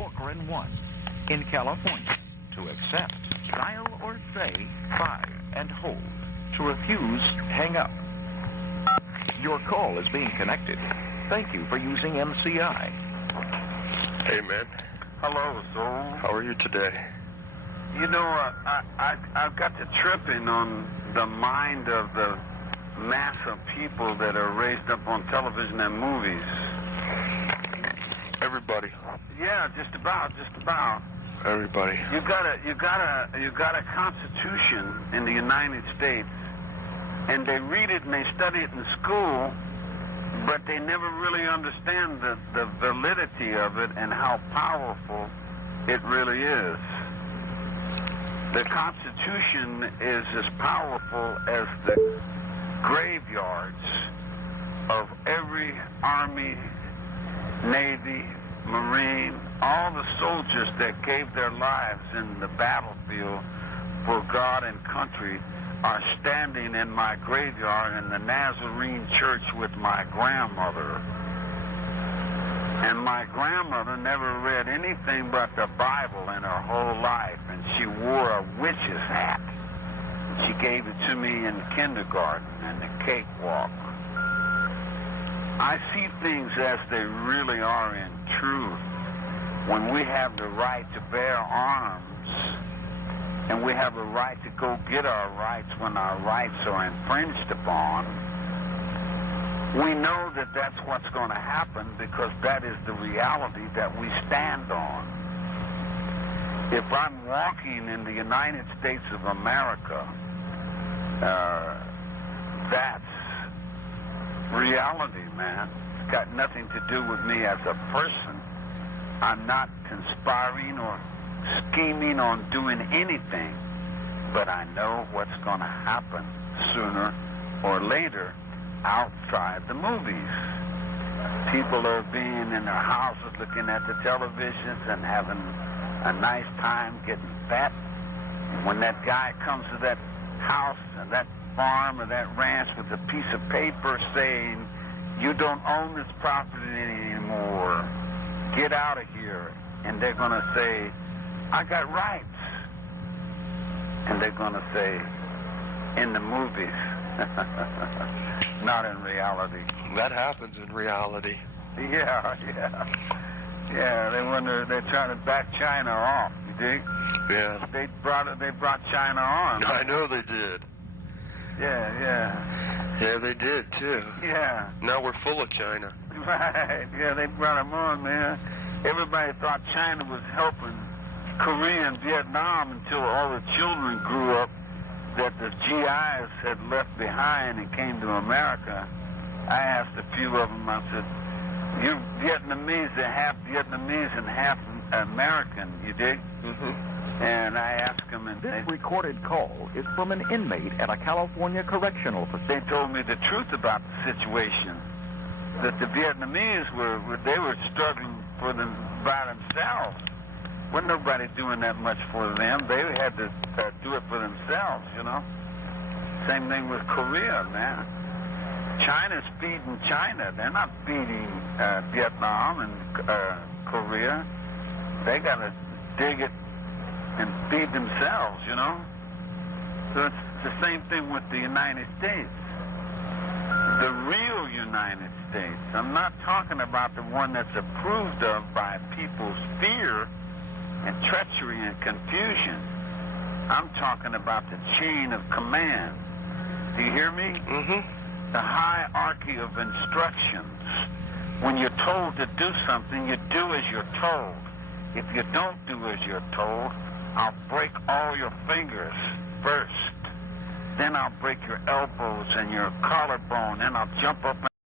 Corcoran 1 in California. To accept, dial or say 5 and hold. To refuse, hang up. Your call is being connected. Thank you for using MCI. Hey, man. Hello, Soul. How are you today? You know, I've got to tripping on the mind of the mass of people that are raised up on television and movies. Everybody. Yeah, just about. Everybody. You got a constitution in the United States, and they read it and they study it in school, but they never really understand the validity of it and how powerful it really is. The Constitution is as powerful as the graveyards of every Army, Navy, Marine, all the soldiers that gave their lives in the battlefield for God and country are standing in my graveyard in the Nazarene church with my grandmother. And my grandmother never read anything but the Bible in her whole life, and she wore a witch's hat. She gave it to me in kindergarten and the cakewalk. I see things as they really are in truth. When we have the right to bear arms, and we have a right to go get our rights when our rights are infringed upon, we know that that's what's going to happen because that is the reality that we stand on. If I'm walking in the United States of America, that's reality, man. It's got nothing to do with me as a person. I'm not conspiring or scheming on doing anything, but I know what's going to happen sooner or later outside the movies. People are being in their houses looking at the televisions and having a nice time getting fat. When that guy comes to that house and that farm or that ranch with a piece of paper saying, you don't own this property anymore, get out of here, and they're going to say, I got rights. And they're going to say, in the movies, not in reality. That happens in reality. Yeah. They're trying to back China off. You dig? Yeah. They brought China on. I know they did. Yeah. Yeah, they did too. Yeah. Now we're full of China. Right. Yeah, they brought them on, man. Everybody thought China was helping Korea and Vietnam until all the children grew up that the GIs had left behind and came to America. I asked a few of them, I said, you Vietnamese are half Vietnamese and half American, you dig? Mm-hmm. And I asked them, and This recorded call is from an inmate at a California correctional facility. they told me the truth about the situation, that the Vietnamese were struggling by themselves. Wasn't nobody doing that much for them. They had to do it for themselves, you know. Same thing with Korea, man. China's feeding China. They're not feeding Vietnam and Korea. They got to dig it and feed themselves, you know. So it's the same thing with the United States. The real United States. I'm not talking about the one that's approved of by people's fear and treachery and confusion. I'm talking about the chain of command. Do you hear me? Mm-hmm. The hierarchy of instructions. When you're told to do something, you do as you're told. If you don't do as you're told, I'll break all your fingers first. Then I'll break your elbows and your collarbone. Then I'll jump up